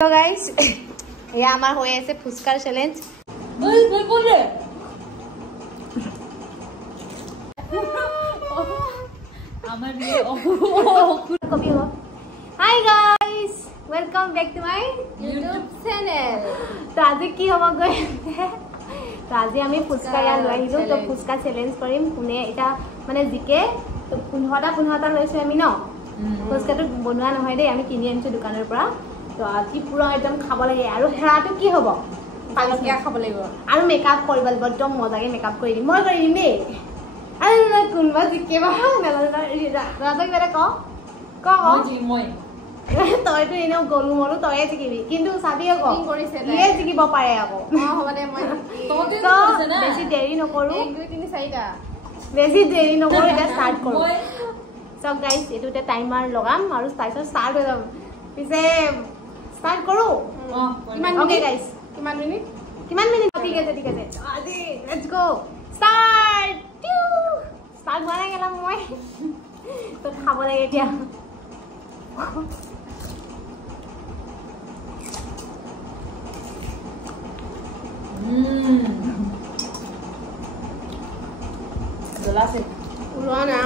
So guys, yeah, our hoye ase fuskar challenge. Hi guys, welcome back to my YouTube channel. So aji ki hoba goi to aji ami fuskar ya loi hilu to fuskar challenge korim kune eta mane jike to 15 loisu ami no fuskar to bonua nohoy de ami kini anchu dukaner pora. So আজি পুরা একদম খাব লাগে আৰু হেৰাটো কি হ'ব পালকিয়া খাব লাগিব আৰু মেকআপ কৰিব লাগিব একদম মজাকে মেকআপ কৰি দিম মই কৰি দিম দেই আৰু না কোনবা জিকেবা মেলা ৰাজা কিবা ক মই তইতো এনেও গলু মলু তয়ে জিকিবি কিন্তু চাবি আকৌ কি কৰিছে তাই ইয়ে জিকিব পাৰে আকৌ হ'ব দে মই তো বেছি দেৰি নকৰো 1 2 3 4টা বেছি দেৰি নকৰো এটা স্টাৰ্ট কৰো সো গাইস এটোতে টাইমাৰ লগাম আৰু স্টাৰ্ট হৈ যাম পিছে Start karo. Okay guys. Kiman minute? Okay, ठीक है. Aji, let's go. Start. Start mana gela moi. To khabo lage dia. Jelas sih. Ulana.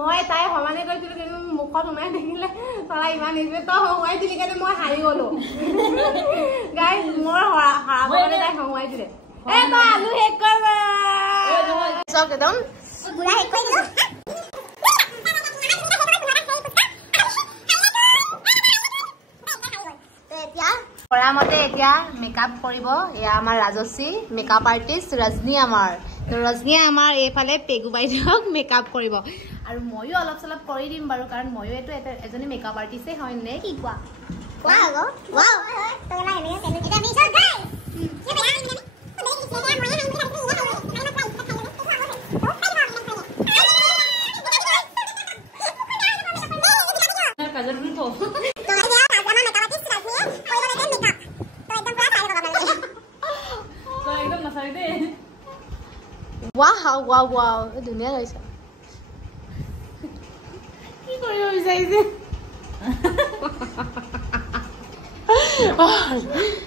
মই তাই হমানে কৈছিল কিন্তু মুখত উনাই দেখিলে তাই ইমান ইজে তো হওয়াই দিলি কেনে মই হাৰি গলো গাইস মোৰ হাৰাবলে তাই হওয়াই দিলে এ তো আলু হেক কৰবা সব একদম পুৰা হেক কৰি দিলো পৰামতে এতিয়া মেকআপ কৰিব এয়া আমাৰ ৰাজশ্ৰী মেকআপ আৰ্টিষ্ট ৰজনী আমাৰ তো ৰজনী আমাৰ এফালে পেগু বাইদেউক মেকআপ কৰিব আৰু ময়ো অলপ চলপ কৰি দিম বাৰু কাৰণ ময়ো এটো এজনী মেকআপ আৰ্টিষ্টে হয় নে কি কোৱা কোৱা আগো ওয়াও তো না এনে কেনে এটা আমি সব গাইস কাজল তো wow dunia guys কি কৰিব বিচাৰিছে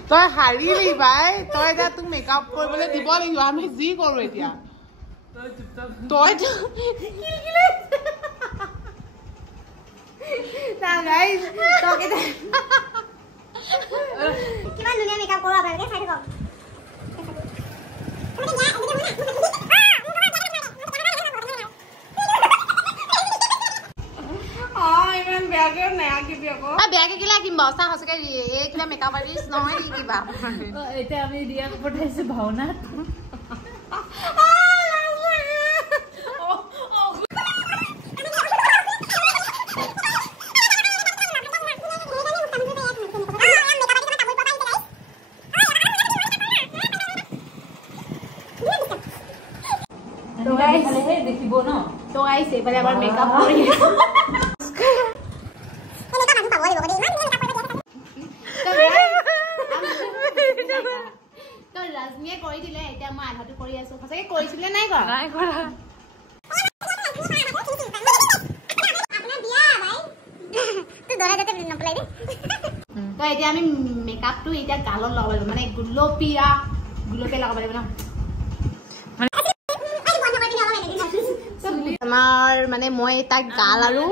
তই হাৰিলি ভাই তই যা তোক মেকআপ কৰিবলৈ দিব লাগিব আমি যি কৰো এতিয়া তই না গাইস তই কিমান ধুনীয়া মেকআপ কৰিব আপোনালোকে চাই থাকক বেয়াকে কিলা কিম বস্তা হসকে এই কিলা মেকআপ আৰ্টিষ্ট নহয় নি কিবা এটা আমি ৰিয়া পঠাইছো ভাওনা তো গাইস দেখিব ন তো গাইস এবাৰে আবাৰ মেকআপ কৰি ৰাজনীয়ে কৰি দিলে এতিয়া মই আধাটো কৰি আছো সঁচাকে কৰিছিলে নাই কৰা আপোনাৰ বিয়া ভাই তো দৰা যাতে নপলাই দে তো এতিয়া আমি মেকআপটো এতিয়া গালত লগাব লাগিব মানে গুলপীয়া লগাব লাগিব ন আমাৰ মানে মই তাক গাল আৰু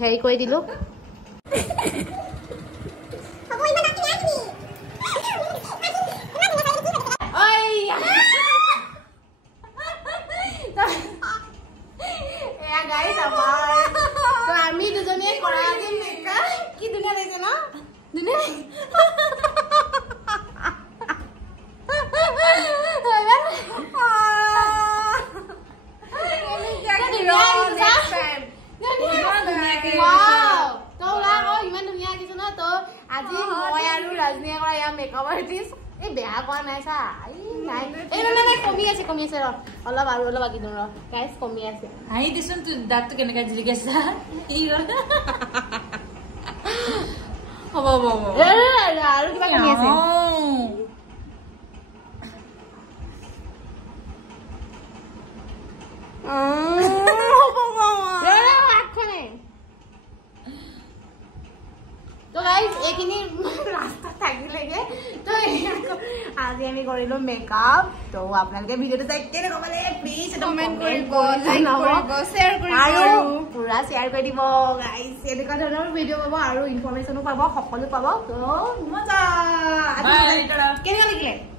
হেৰি কৰি দিলো আমি দুজনীয়ে কৰা আজি মেকআপ কি ধুনীয়া লাগিছে ন ধুনীয়া আজি মই আৰু ৰাজনীয়ে কৰা ইয়াৰ মেকআপ আৰ্টিষ্ট এই বেয়া কৰা নাই চা নাই কমি আছে ৰ অলপ আৰু অলপ আঁকি দিওঁ ৰ গাইজ কমি আছে হাঁহি দিচোন তোৰ দাঁতটো কেনেকৈ জিলিকি আছে হ'ব আৰু কিবা কমি আছে তো গাইজ এইখিনি ৰাস্তা থাকিলেগে তো আজি আমি কৰিলো মেকআপ তো আপোনালোকে ভিডিঅ'টো চাই কেনেকুৱা পালে প্লিজ কমেণ্ট কৰিব শ্বেয়াৰ কৰিব আৰু পুৰা শ্বেয়াৰ কৰি দিব গাইজ এনেকুৱা ধৰণৰ ভিডিঅ' পাব আৰু ইনফৰমেশ্যনো পাব সকলো পাব তো মজা কেনেকুৱা লাগিলে